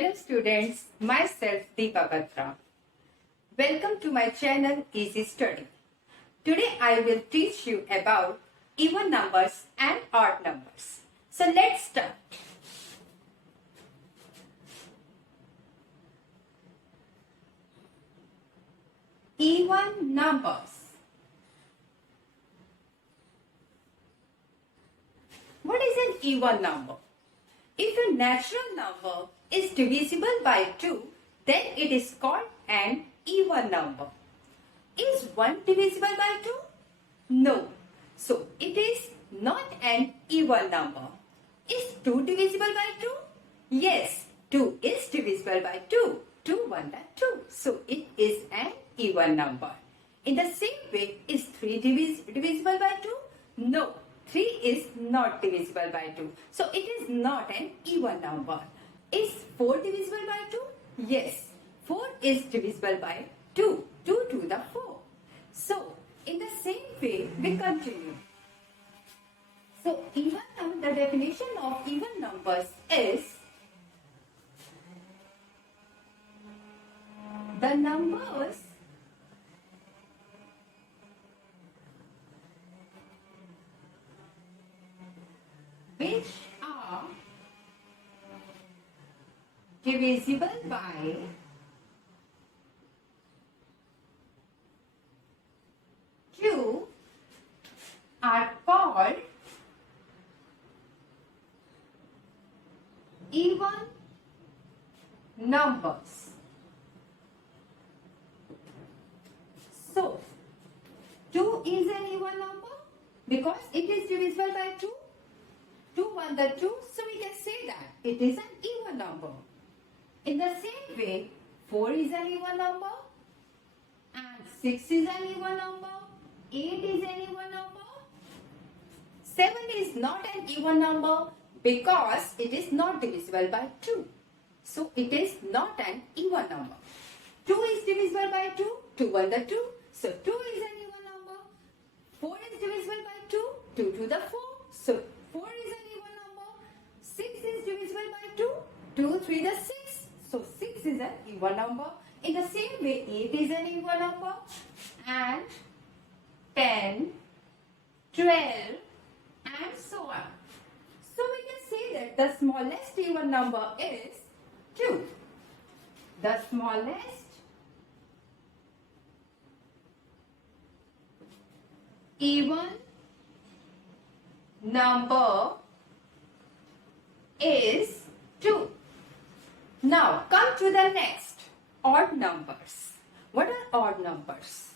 Hello students, myself Deepa Batra. Welcome to my channel Easy Study. Today I will teach you about even numbers and odd numbers. So let's start. Even numbers. What is an even number? If a natural number is divisible by 2, then it is called an even number. Is 1 divisible by 2? No. So, it is not an even number. Is 2 divisible by 2? Yes, 2 is divisible by 2. 2 1 are 2. So, it is an even number. In the same way, is 3 divisible by 2? No. 3 is not divisible by 2. So, it is not an even number. Is 4 divisible by 2? Yes. 4 is divisible by 2. 2 to the 4. So, in the same way, we continue. So, the definition of even numbers is the numbers which are divisible by 2 are called even numbers. So, 2 is an even number because it is divisible by 2. 2 1 the 2, so we can say that it is an even number. In the same way, 4 is an even number and 6 is an even number, 8 is an even number, 7 is not an even number because it is not divisible by 2. So it is not an even number. 2 is divisible by 2, 2 1 the 2, so 2 is an even number. 4 is divisible by 2, 2 to the 4, so 4 is an even number. 6 is divisible by 2, 2 3 the 6, so 6 is an even number. In the same way, 8 is an even number and 10, 12 and so on. So we can say that the smallest even number is 2. The smallest even number is 2. Now come to the next, odd numbers. What are odd numbers?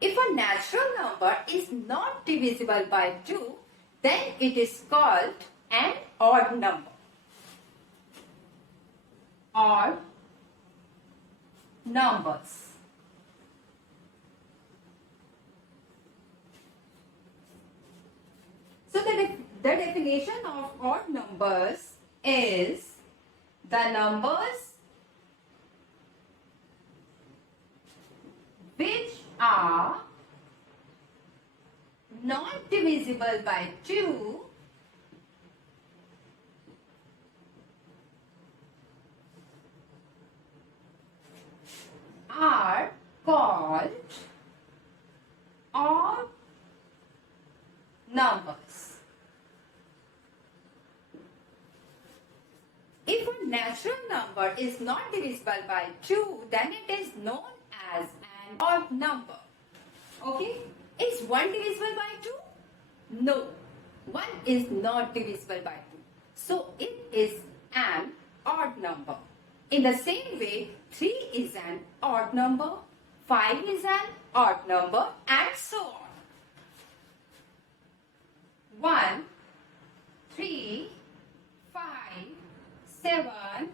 If a natural number is not divisible by 2, then it is called an odd number. Odd numbers. So the definition of odd numbers is the numbers which are not divisible by 2 are called odd numbers. If a natural number is not divisible by 2, then it is known as an odd number. Okay? Is 1 divisible by 2? No. 1 is not divisible by 2. So, it is an odd number. In the same way, 3 is an odd number, 5 is an odd number and so on. 1, 3, 5, 7,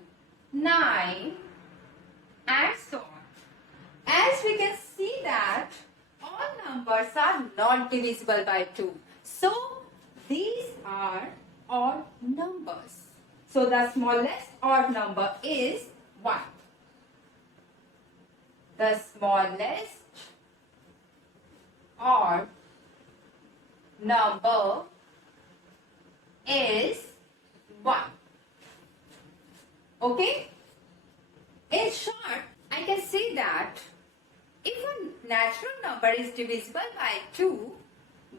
9 and so on. As we can see that all numbers are not divisible by 2. So, these are odd numbers. So, the smallest odd number is 1. The smallest odd number is 1. Okay? In short, I can say that if a natural number is divisible by 2,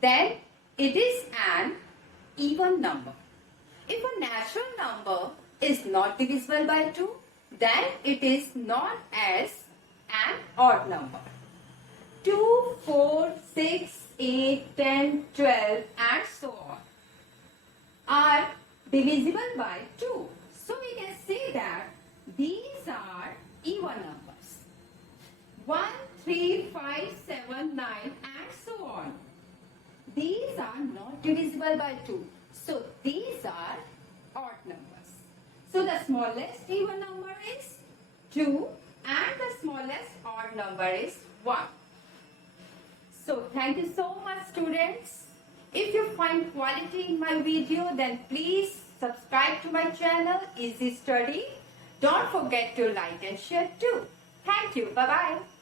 then it is an even number. If a natural number is not divisible by 2, then it is known as an odd number. 2, 4, 6, 8, 10, 12 and so on are divisible by 2. So we can say that these are even numbers. 1, 3, 5, 7, 9 and so on. These are not divisible by 2. So these are odd numbers. So the smallest even number is 2 and the smallest odd number is 1. So thank you so much, students. If you find quality in my video, then please subscribe to my channel Easy Study. Don't forget to like and share too. Thank you. Bye-bye.